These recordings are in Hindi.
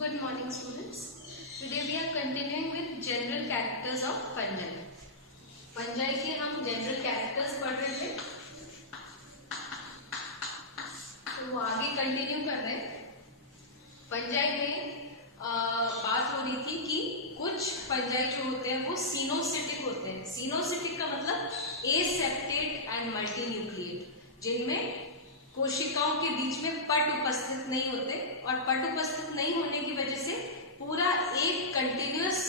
Good morning, students. Today we are continuing with general characters of fungi. Fungi के हम general characters पढ़ रहे थे, तो वो आगे continue कर रहे हैं. fungi में बात हो रही थी कि कुछ fungi जो होते हैं वो सिनोसिटिक होते हैं. सिनोसिटिक का मतलब एसेप्टेट एंड मल्टीन्यूक्लिएट, जिनमें कोशिकाओं के बीच में पट उपस्थित नहीं होते, और पट उपस्थित नहीं होने की वजह से पूरा एक कंटिन्यूअस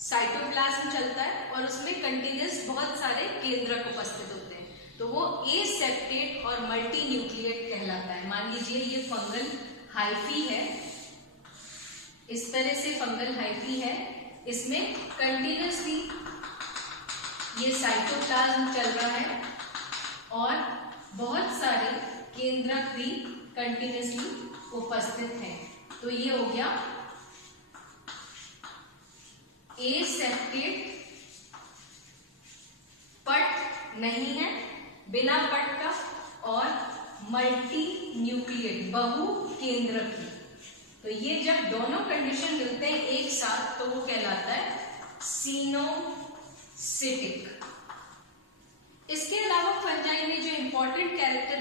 साइटोप्लाज्म चलता है और उसमें कंटिन्यूअस बहुत सारे केंद्रक उपस्थित होते हैं, तो वो एसेप्टेट और मल्टी न्यूक्लिएट कहलाता है. मान लीजिए ये फंगल हाइफी है, इस तरह से फंगल हाइफी है, इसमें कंटिन्यूअसली ये साइटोप्लाज्म चल रहा है और बहुत सारे केंद्रक भी कंटिन्यूअसली उपस्थित हैं. तो ये हो गया एसेप्टेट, पट नहीं है, बिना पट का, और मल्टी न्यूक्लिएट, बहु केंद्रकी. तो ये जब दोनों कंडीशन मिलते हैं एक साथ तो वो कहलाता है सिनोसिटिक. इसके अलावा फंजाई में जो इंपॉर्टेंट कैरेक्टर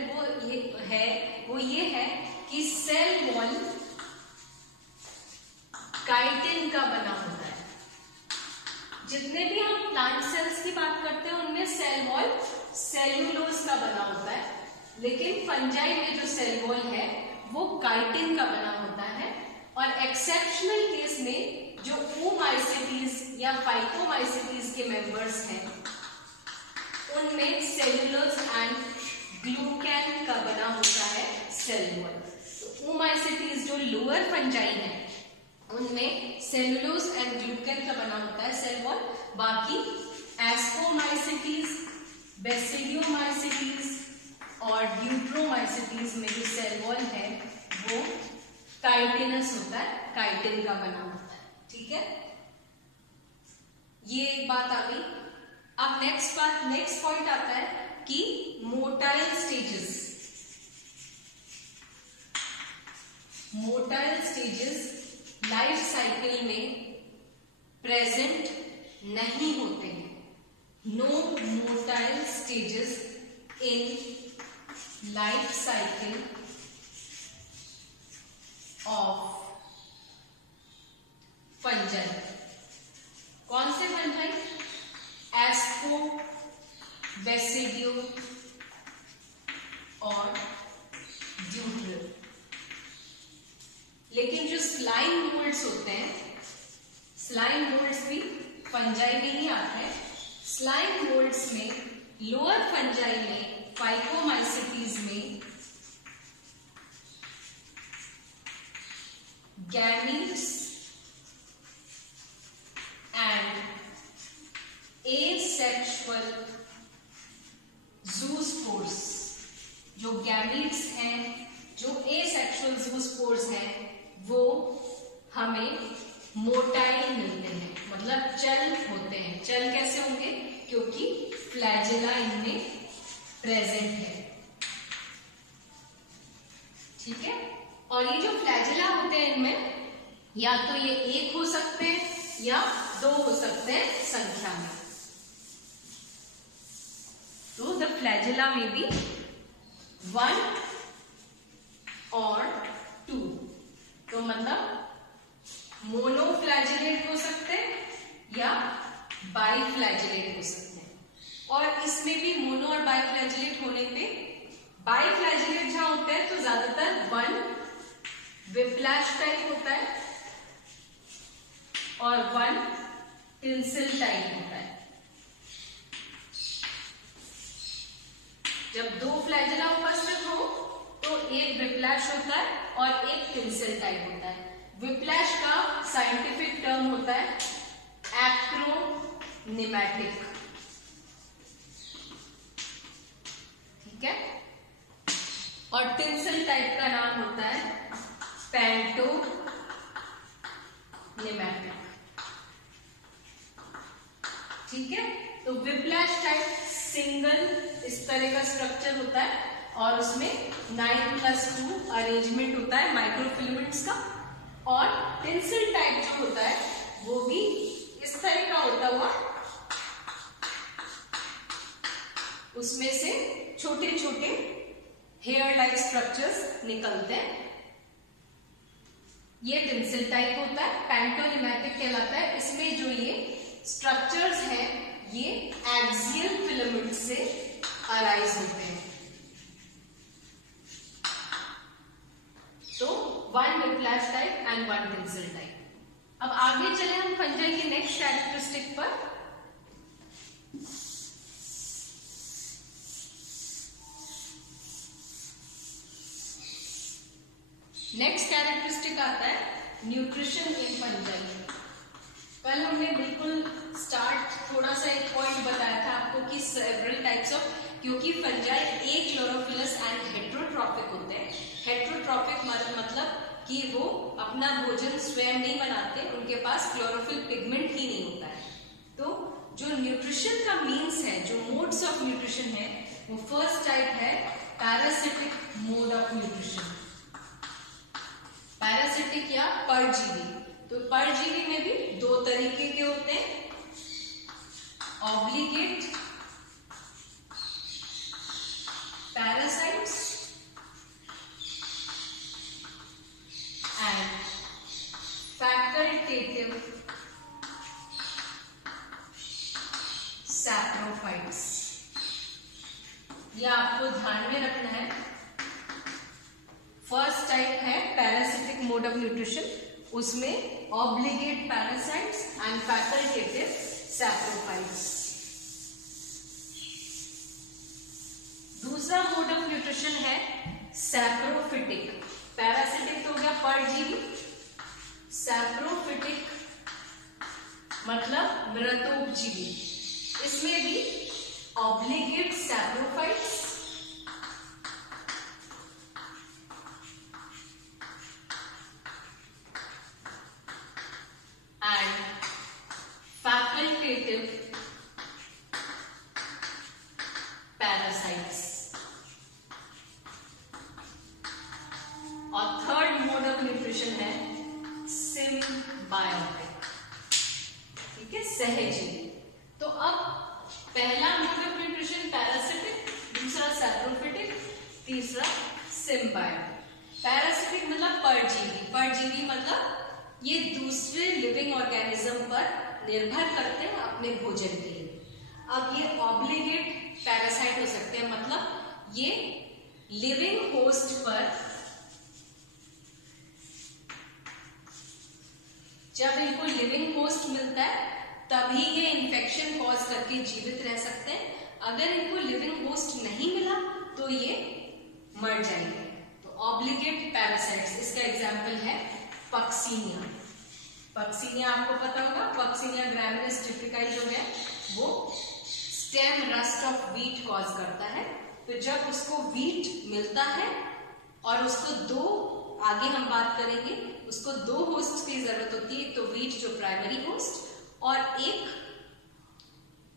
वो ये है कि सेल वॉल काइटिन का बना होता है. जितने भी हम प्लांट सेल्स की बात करते हैं उनमें सेल वॉल सेल्यूलोज का बना होता है, लेकिन फंजाई में जो सेल वॉल है वो काइटिन का बना होता है. और एक्सेप्शनल केस में जो ओमाइसिटीज या फाइकोमाइसिटीज के मेंबर्स हैं उनमें सेल्यूलोज एंड ग्लूकैन का बना होता है सेल वॉल. तो ओमाइसिटीज जो लोअर फंजाई है उनमें सेल्यूलोज एंड ग्लूकैन का बना होता है सेल वॉल. बाकी एस्कोमाइसिटीज, बेसिडियोमाइसिटीज और ड्यूट्रोमाइसिटीज में जो सेल वॉल है वो काइटिनस होता है, काइटिन का बना होता है. ठीक है, ये एक बात आ गई. अब नेक्स्ट पॉइंट आता है कि मोटाइल स्टेजेस लाइफ साइकिल में प्रेजेंट नहीं होते हैं. No motile stages in life cycle of fungi. कौन से फंजाई? एस्को, बेसिडियो और ड्यूट्रल. लेकिन जो स्लाइम मोल्ड्स होते हैं, स्लाइम मोल्ड्स भी फंजाई में ही आते हैं. स्लाइम मोल्ड्स में लोअर फंजाई में फाइकोमाइसिटीज में गैमीट्स एंड एसेक्सुअल ज़ूस्पोर्स, जो गैमीट्स हैं, जो एसेक्सुअल ज़ूस्पोर्स हैं, वो हमें मोटाइल मिलते हैं, मतलब चल होते हैं. चल कैसे होंगे? क्योंकि फ्लैजेला इनमें प्रेजेंट है. ठीक है, और ये जो फ्लैजेला होते हैं इनमें या तो ये एक हो सकते हैं या दो हो सकते हैं संख्या में. तो द फ्लैजेला में बी 1 और 2, तो मतलब मोनोफ्लैजेलेट हो सकते हैं या बाईफ्लैजेलेट हो सकते हैं. और इसमें भी मोनो और बाईफ्लैजेलेट होने पे, बाईफ्लैजेलेट जहां होते हैं तो ज्यादातर 1 विप्लैश टाइप होता है और 1 टिंसिल टाइप होता है. जब दो फ्लैजेला उपस्थित हो तो एक विप्लैश होता है और एक टिंसिल टाइप होता है. विप्लैश का साइंटिफिक टर्म होता है एक्रोनिमैटिक. ठीक है, और टिंसिल टाइप का नाम होता है पेंटोनिमैटिक. ठीक है, तो विप्लैश टाइप सिंगल इस तरह का स्ट्रक्चर होता है और उसमें 9+2 अरेंजमेंट होता है माइक्रोफिलामेंट्स का, और टिंसल टाइप जो होता है वो भी इस तरह का होता हुआ, उसमें से छोटे छोटे हेयर लाइक स्ट्रक्चर्स निकलते हैं। ये टिंसल टाइप होता है, पैंटोनिमैटिक कहलाता है। इसमें जो ये स्ट्रक्चर्स हैं ये एक्सियल फिलामेंट से अराइज होते हैं। तो one whiplash type and one tinsel type. अब आगे चले हम फंजाई के नेक्स्ट कैरेक्टरिस्टिक पर। नेक्स्ट कैरेक्टरिस्टिक आता है न्यूट्रिशन इन फंजाई। कल हमने बिल्कुल स्टार्ट थोड़ा सा एक पॉइंट बताया था आपको कि सेवरल टाइप्स ऑफ, क्योंकि फंजाई एक क्लोरोफिलस एंड हेट्रोट्रॉपिक होते हैं। हेट्रोट्रॉपिक मतलब कि वो अपना भोजन स्वयं नहीं बनाते, उनके पास क्लोरोफिल पिगमेंट ही नहीं होता है। तो जो न्यूट्रिशन का मीन्स है, जो मोड्स ऑफ न्यूट्रिशन है, वो फर्स्ट टाइप है parasitic mode of nutrition. Parasitic या परजीवी। तो परजीवी में भी दो तरीके के होते हैं, obligate parasites and facultative saprophytes. यह आपको ध्यान में रखना है। फर्स्ट टाइप है पैरासिटिक मोड ऑफ न्यूट्रिशन, उसमें obligate parasites and facultative saprophytes. दूसरा मोड ऑफ न्यूट्रिशन है सैप्रोफिटिक। पैरासिटिक तो हो गया परजीवी, सैप्रोफिटिक मतलब मृतोपजीवी। इसमें भी obligate saprophytes and facultative parasites। और थर्ड मोड ऑफ न्यूट्रिशन है सिम्बायोटिक, ठीक है, सहजीवी। तो अब पहला मोड ऑफ न्यूट्रिशन पैरासिटिक, दूसरा सैप्रोफिटिक, तीसरा सिम्बायोटिक। पैरासिटिक मतलब परजीवी, परजीवी मतलब ये दूसरे लिविंग ऑर्गेनिज्म पर निर्भर करते हैं अपने भोजन के लिए। अब ये ऑब्लिगेट पैरासाइट हो सकते हैं, मतलब ये लिविंग होस्ट पर जब इनको लिविंग होस्ट मिलता है तभी ये इन्फेक्शन कॉज करके जीवित रह सकते हैं। अगर इनको लिविंग होस्ट नहीं मिला तो ये मर जाएंगे। तो ऑब्लिगेट पैरासाइट्स, इसका एग्जाम्पल है पक्सीनिया। पक्सीनिया आपको पता होगा, पक्सीनिया ग्रामिनेस टिपिकाई जो है वो stem rust of wheat cause करता है। तो जब उसको वीट मिलता है और उसको दो, आगे हम बात करेंगे, उसको दो होस्ट की जरूरत होती है। तो वीट जो प्राइमरी होस्ट और एक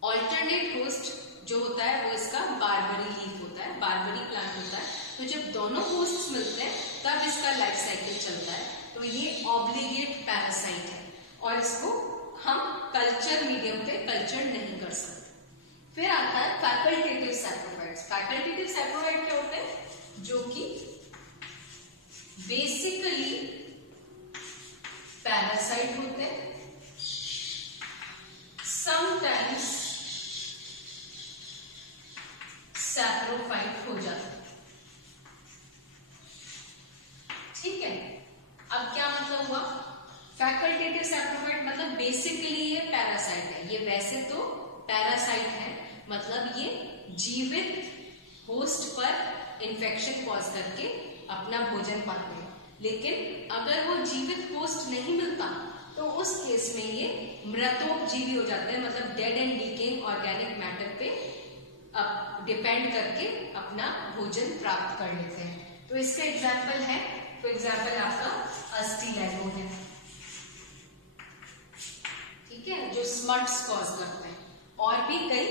ऑल्टरनेट होस्ट जो होता है वो इसका बारबरी लीफ होता है, बारबरी प्लांट होता है। तो जब दोनों होस्ट मिलते हैं तब इसका लाइफ साइकिल चलता है। तो ये ऑब्लिगेट पैरासाइट है और इसको हम कल्चर मीडियम पे कल्चर नहीं कर सकते। फिर आता है फैकल्टेटिव सैप्रोफाइट्स। फैकल्टेटिव सैप्रोफाइट क्या होते हैं? जो कि बेसिकली पैरासाइट होते हैं, समटाइम्स सैप्रोफाइट हो जाते हैं। ठीक है, अब क्या मतलब हुआ? फैकल्टेटिव सैप्रोफाइट मतलब बेसिकली ये पैरासाइट है। ये वैसे तो पैरासाइट है, मतलब ये जीवित होस्ट पर इंफेक्शन कॉज करके अपना भोजन पाते हैं। लेकिन अगर वो जीवित होस्ट नहीं मिलता तो उस केस में ये मृतोपजीवी हो जाते हैं, मतलब dead and decaying organic matter पे अब डिपेंड करके अपना भोजन प्राप्त कर लेते हैं। तो इसका एग्जाम्पल है, फॉर एग्जाम्पल आपका अस्टिलैगो है, ठीक है, जो स्मट्स कॉज करते हैं। और भी कई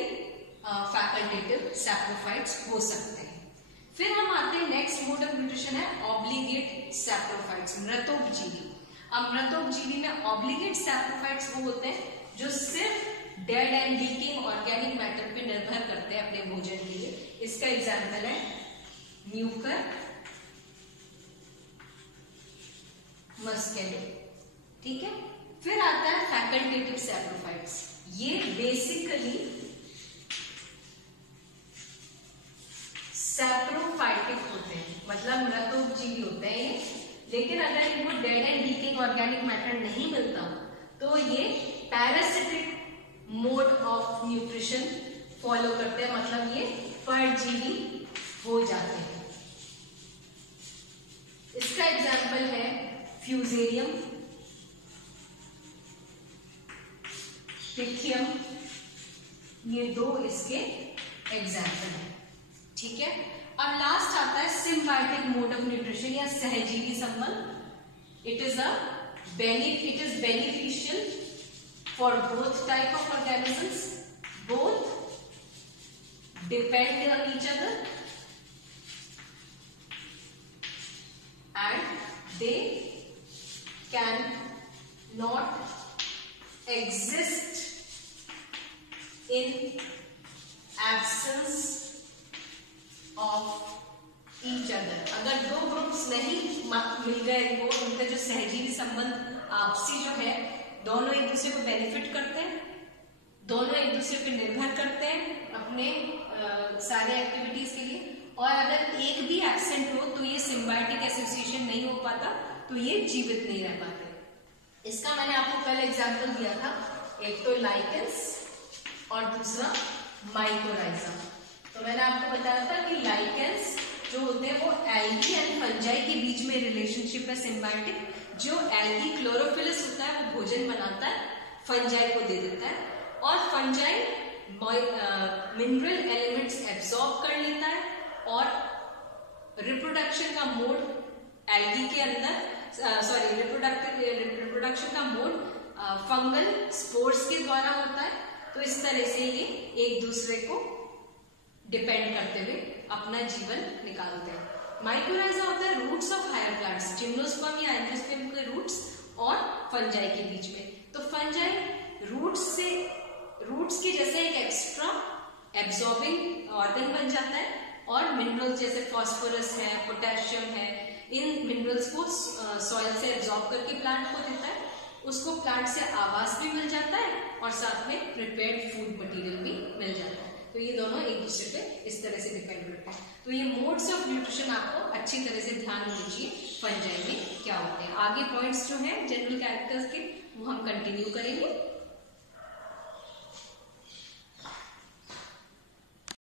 फैकल्टेटिव सैप्रोफाइट्स हो सकते हैं। फिर हम आते हैं नेक्स्ट मोड ऑफ न्यूट्रिशन है ऑब्लिगेट सैप्रोफाइट्स, मृतोपजीवी। अमृतोपजीवी में ऑब्लिगेट सैप्रोफाइट्स वो होते हैं जो सिर्फ dead and leaking organic matter पे निर्भर करते हैं अपने भोजन के लिए। इसका एग्जाम्पल है म्यूकर, मस्केलो। ठीक है, फिर आता है फैकल्टेटिव सैप्रोफाइट्स। ये बेसिकली सैप्रोफाइटिक होते हैं, मतलब मृतोपजीवी होते हैं ये, लेकिन अगर इनको dead and decaying organic matter नहीं मिलता तो ये parasitic mode of nutrition follow करते हैं, मतलब ये परजीवी हो जाते हैं। इसका एग्जाम्पल है फ्यूजेरियम, पिथियम, ये दो इसके एग्जाम्पल हैं। ठीक है, अब लास्ट आता है सिम्बायोटिक मोड ऑफ न्यूट्रिशन या सहजीवी संबंध। It is beneficial for both type of organisms, both depend on each other and they can not exist in absence of each other। अगर दो ग्रुप्स नहीं मिल गए इनको, उनका जो सहजीवी संबंध आपसी जो है, दोनों एक दूसरे को बेनिफिट करते हैं, दोनों एक दूसरे पे निर्भर करते हैं अपने सारे एक्टिविटीज के लिए, और अगर एक भी एब्सेंट हो तो ये सिम्बायोटिक एसोसिएशन नहीं हो पाता, तो ये जीवित नहीं रह पाते। इसका मैंने आपको कल एग्जांपल दिया था, एक तो लाइकेंस और दूसरा माइकोराइजा। तो मैंने आपको बताया था कि लाइकेंस जो होते हैं वो एल्गी एंड फंजाई के बीच में रिलेशनशिप है सिम्बायोटिक। जो एल्गी क्लोरोफिलस होता है वो भोजन बनाता है, फंजाई को दे देता है, और फंजाई मिनरल एलिमेंट्स एब्सॉर्ब कर लेता है, और रिप्रोडक्शन का मोड एल्गी के अंदर रिप्रोडक्शन का मोड फंगल स्पोर्स के द्वारा होता है। तो इस तरह से ये एक दूसरे को डिपेंड करते हुए अपना जीवन निकालते हैं। माइकोराइजा होता है roots of higher plants, gymnosperm या एंजियोस्पर्म के रूट्स और फंजाई के बीच में। तो फंजाई रूट्स के जैसे एक एक्स्ट्रा एब्सॉर्बिंग ऑर्गन बन जाता है, और मिनरल्स जैसे फास्फोरस है, पोटेशियम है, इन मिनरल्स को सॉइल से एब्सॉर्ब करके प्लांट को देता है। उसको प्लांट से आवास भी मिल जाता है और साथ में प्रिपेयर्ड फूड मटेरियल भी मिल जाता है। तो ये दोनों एक दूसरे पे इस तरह से डिपेंड करते हैं। तो ये मोड्स ऑफ न्यूट्रिशन आपको अच्छी तरह से ध्यान दीजिए फंजाई में क्या होते हैं। आगे पॉइंट्स जो हैं जनरल कैरेक्टर्स के वो हम कंटिन्यू करेंगे।